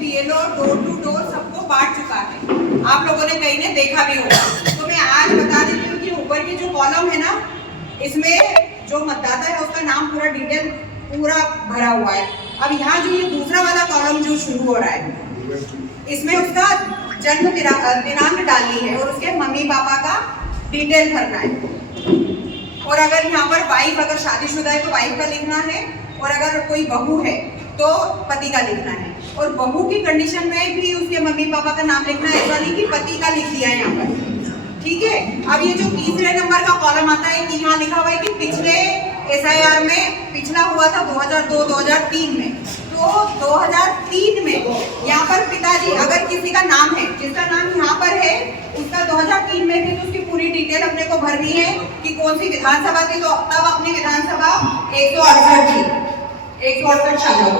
BLO door to door सबको बांट चुका है। आप लोगों ने कहीं ने देखा भी होगा। तो मैं आज बता देती हूँ कि ऊपर की जो कॉलम है ना, इसमें जो मतदाता है उसका नाम पूरा डिटेल पूरा भरा हुआ है। अब यहाँ जो ये दूसरा वाला कॉलम जो शुरू हो रहा है, इसमें उसका जन्म दिनांक डालनी है और उसके मम्मी पापा का डिटेल भरना है। और अगर यहाँ पर वाइफ अगर शादीशुदा है तो वाइफ का लिखना है, और अगर कोई बहू है तो पति का लिखना है। और बहू की कंडीशन में भी उसके मम्मी पापा का नाम लिखना है, ऐसा नहीं कि पति का लिख दिया है यहाँ पर। ठीक है। अब ये जो तीसरे नंबर का कॉलम आता है कि यहाँ लिखा हुआ है कि पिछले एसआईआर में पिछला हुआ था 2002-2003 में, तो 2003 में यहाँ पर पिताजी अगर किसी का नाम है, जिसका नाम यहाँ पर है उसका 2003 में भी तो उसकी पूरी डिटेल अपने को भरनी है कि कौन सी विधानसभा थी। तो तब अपनी विधानसभा 168 थी, 168 शामिल।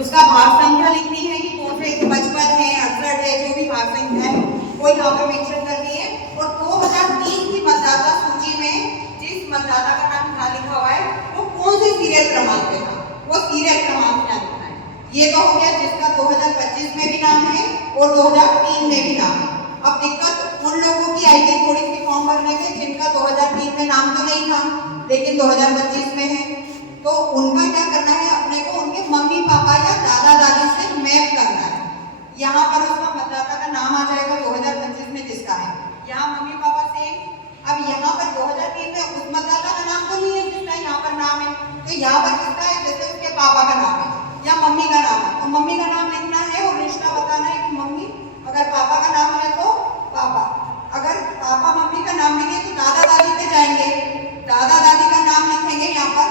उसका भाग संख्या लिखनी है कि कौन से 55 है, 68 है, जो भी भाग संख्या है वो यहाँ पर मेंशन करनी है। और 2003 की मतदाता सूची में जिस मतदाता का नाम यहाँ लिखा हुआ है वो कौन से सीरियल क्रमांक पे था, वो सीरियल क्रमांक क्या लिखना है। ये तो हो गया जिसका 2025 में भी नाम है और 2003 में भी नाम है। अब दिक्कत उन लोगों की आएगी थोड़ी सी फॉर्म भरने में जिनका 2003 में नाम तो नहीं था लेकिन 2025 में है, तो उनका क्या करना है, अपने को उनके मम्मी पापा या दादा दादी से मैप करना है। यहाँ पर उसका मतदाता का नाम आ जाएगा 2025 में जिसका है, यहाँ मम्मी पापा से। अब यहाँ पर 2003 में उस मतदाता का नाम तो नहीं है जिसका यहाँ पर नाम है, तो यहाँ पर किसका है, जैसे उसके पापा का नाम है या मम्मी का नाम है, तो मम्मी का नाम लिखना है और रिश्ता बताना है कि मम्मी, अगर पापा का नाम है तो पापा, अगर पापा मम्मी का नाम लिखे तो दादा दादी पे जाएंगे, दादा दादी का नाम लिखेंगे यहाँ पर,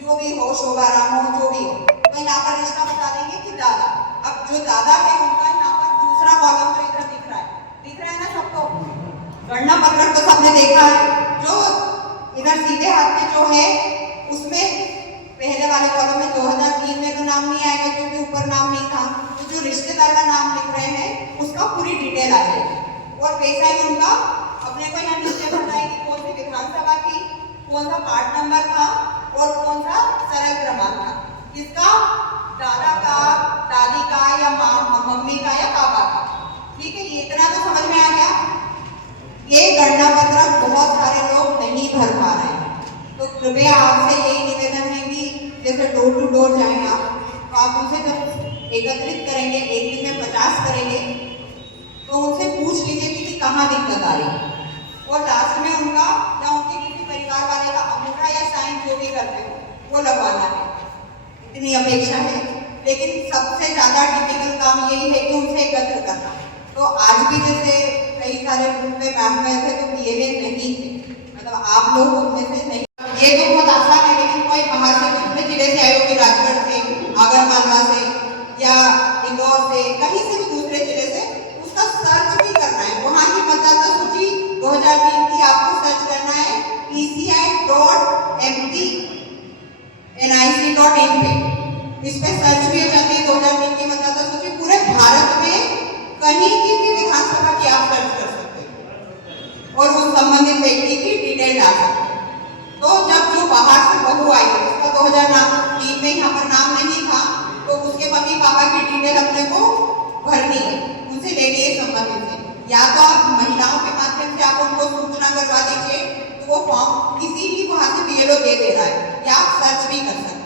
जो भी हो, शोभा राम हो, जो भी हो, तो यहाँ पर रिश्ता बता देंगे कि दादा। अब जो दादा है उनका यहाँ पर दूसरा कॉलम जो इधर दिख रहा है ना सबको, गणना पत्रक तो सबने देखा है, जो इधर सीधे हाथ में जो है उसमें पहले वाले कॉलम में 2003 में तो नाम नहीं आएगा क्योंकि ऊपर नाम नहीं था, तो जो रिश्तेदार का नाम लिख रहे हैं उसका पूरी डिटेल आ जाएगी। और वैसा ही उनका अपने को यहाँ नीचे बताएगी कौन सी विधानसभा थी, कौन सा पार्ट नंबर था और कौन सा सरल क्रमांक था, किसका, दादा का, दादी का या मम्मी का या पापा का। ठीक है, ये इतना तो समझ में आ गया। ये गणना पत्रक बहुत सारे लोग नहीं भर पा रहे हैं, तो कृपया आपसे यही निवेदन है कि जैसे डोर टू डोर जाएं आप, तो आप उनसे जब एकत्रित करेंगे, एक दिन में 50 करेंगे, तो उनसे पूछ लीजिए कि कहाँ दिक्कत आ रही है, और लास्ट में उनका या उनके किसी परिवार वाले का अंगूठा या साइन जो भी करते हो वो लगवाना है, इतनी अपेक्षा है। लेकिन सबसे ज्यादा टिपिकल काम यही है कि उनसे एकत्र करना। तो आज भी जैसे कई सारे ग्रुप में मैम गए थे तो बीएलए नहीं थे, मतलब आप लोग उनमें से नहीं, ये तो बहुत आसान है। लेकिन कोई बाहर से दूसरे जिले से आए होगी, राजगढ़ से, आगरमालवा से या इंदौर से, कहीं से भी दूसरे जिले से, उसका सर्च भी करना है। वहाँ की मतदाता सूची 2003 की आपको सर्च करना है pci.mp.nic.in पे, इस पे सर्च भी हो जाती है 2003 की मतदाता सूची। पूरे भारत में कहीं की भी विधानसभा की आप सर्च कर सकते हैं और उस संबंधित व्यक्ति की डिटेल डाल सकते हैं। तो जब जो बाहर से बहू आई है उसका 2003 में यहाँ पर नाम नहीं था, तो उसके मम्मी पापा की डिटेल अपने को भरनी है, उनसे लेनी है संबंधित से। या तो आप महिलाओं के माध्यम से आप उनको सूचना करवा दीजिए, तो वो फॉर्म किसी भी वहाँ से बीएलओ दे रहा है, या आप सर्च भी कर सकते हैं।